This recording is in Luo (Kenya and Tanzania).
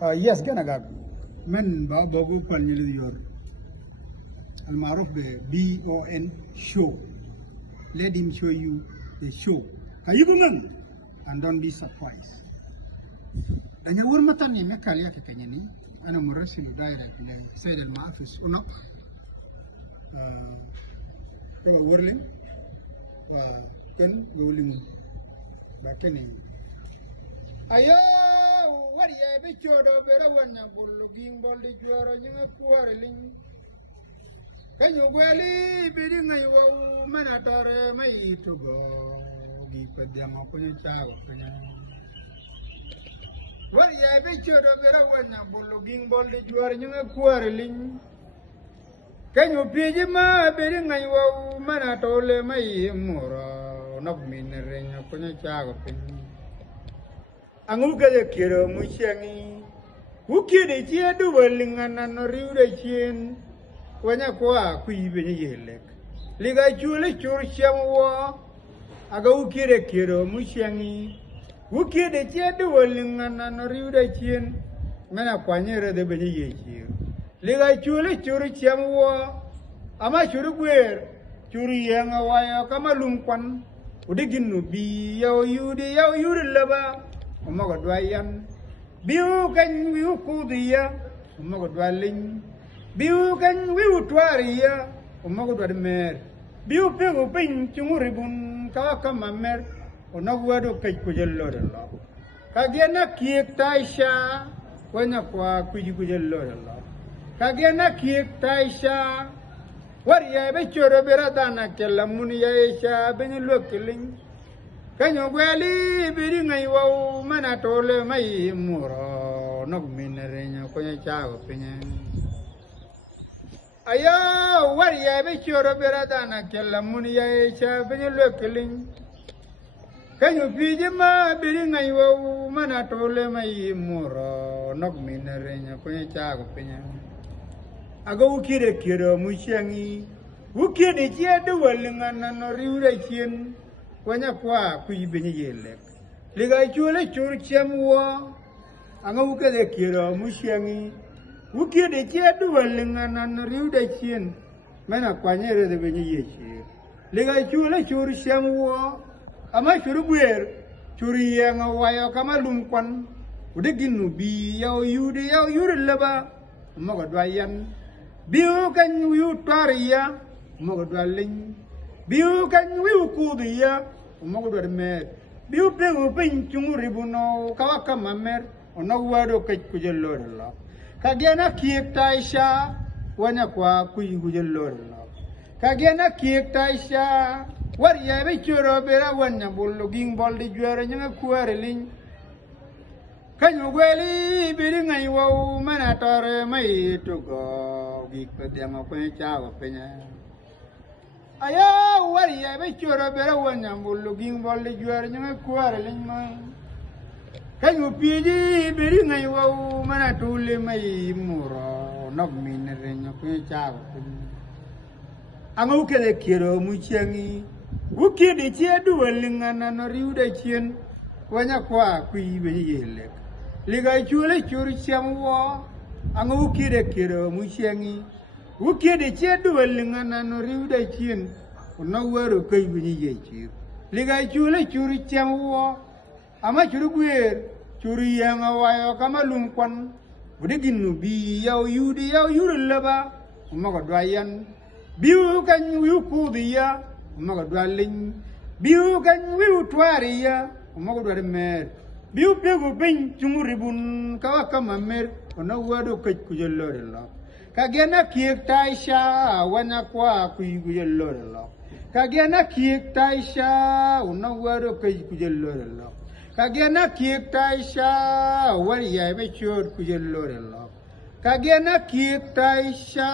Yes, Ganaga. Man, Babogo Palnilior. Almarof BON show. Let him show you the show. Kayugungan. And don't be surprised. Danya wurmatani mekalia kekanyani. Ana murasilu direct le Said al Mafis unok. Kaba wurling. Wa ken gawling. Bakeni. Ayo, what ye be chodo bera wanya buluging boldi juara nyinga kuareling. Kanyo gweli bidinga iwa manatare mai tugo. Gipadiyama kunya chago kunya. What ye be chodo bera wanya buluging boldi juara nyinga kuareling. Kanyo pijima bidinga iwa manatole mai mura. Nok minerenya kunya chago kunya. Anguga de kiro mushangi. Uki de chia du welingana no riude chin. Wanya kwa kuibeni yelek. Liga chule chur shamwa. Aga uki de kiro mushangi. Uki de chia du welingana no riude chin. Mena kwa nyere de beni yechi. Liga chule chur shamwa. Ama churu gwer. Churi yanga waya kama lumkwan. Udigin nubi yao yudi laba. Umaga dwayan biu kan wiu kudiya umaga dwaling biu kan wiu twariya umaga dwadmer biu pego pin chunguribun ka mamer onagwado kai kujello de la kagena kiek taisha wanya kwa kujello de la kagena kiek taisha wariya be choro beradana kella muniya isha ben lokeling Kanyo gweli biri ngai wau mana tole mai muro nok minerenya konya chago pinya Ayo wari ya be choro beradana kella muni ya echa pinya lokeling Kanyo pijima biri ngai wau mana tole mai muro nok minerenya konya chago pinya Aga ukire kiro mushangi ukire chia duwalingana no riure chien Wanya kwa kuibeni yelek. Liga chule chur chamwa. Anga uke de kiro musyangi. Uke de chia duwalingana na riu de chien. Mena kwa nyere de beni yechi. Liga chule chur chamwa. Ama churu gwer. Churi yanga waya kama lumkwan. Udeginu bi yau yuri leba. Umaga dwayan. Biu kan yu twariya. Umaga dwaling. Biu kan wiu kudiya umago do mer biu pego pin chunguribuno kawaka mamer onawado kai kujello la kagena kiek taisha wanya kwa kujello la kagena kiek taisha wariya be choro bera wanya buluging boldi juara nyanga kuareling kanyo gweli biringa iwa manatare mai tugo gikpediama kwen chago penya Ayo wari ya be choro bera wanya buluging boldi juara nyanga kuareling ma Kanyo piji biri ngai wau mana tule mai muro nok minerenya kwe chago Anga uke de kiro muchangi Uke de chia duwalingana no riuda chien Wanya kwa kuibe yelek Liga chule churi chamwa Anga uke de kiro muchangi Uke de chia duwalingana no riuda chien Unawaro kuibe yechi Liga chule churi chamwa Ama churu gwer, churi yanga wayo kama lumkwan. Udiginu bi yau yuri leba. Umaga dwayan. Biu kan wiu kudiya. Umaga dwaling. Biu kan wiu twariya. Umaga dwamer. Biu pego pin chunguribun kawaka mamer. Unawado kujello la. Kagena kiek taisha wana kwa kujello la. Kagena kiek taisha unawado kujello la. Kagena kiek taisha wari ya be chor kujello la. Kagena kiek taisha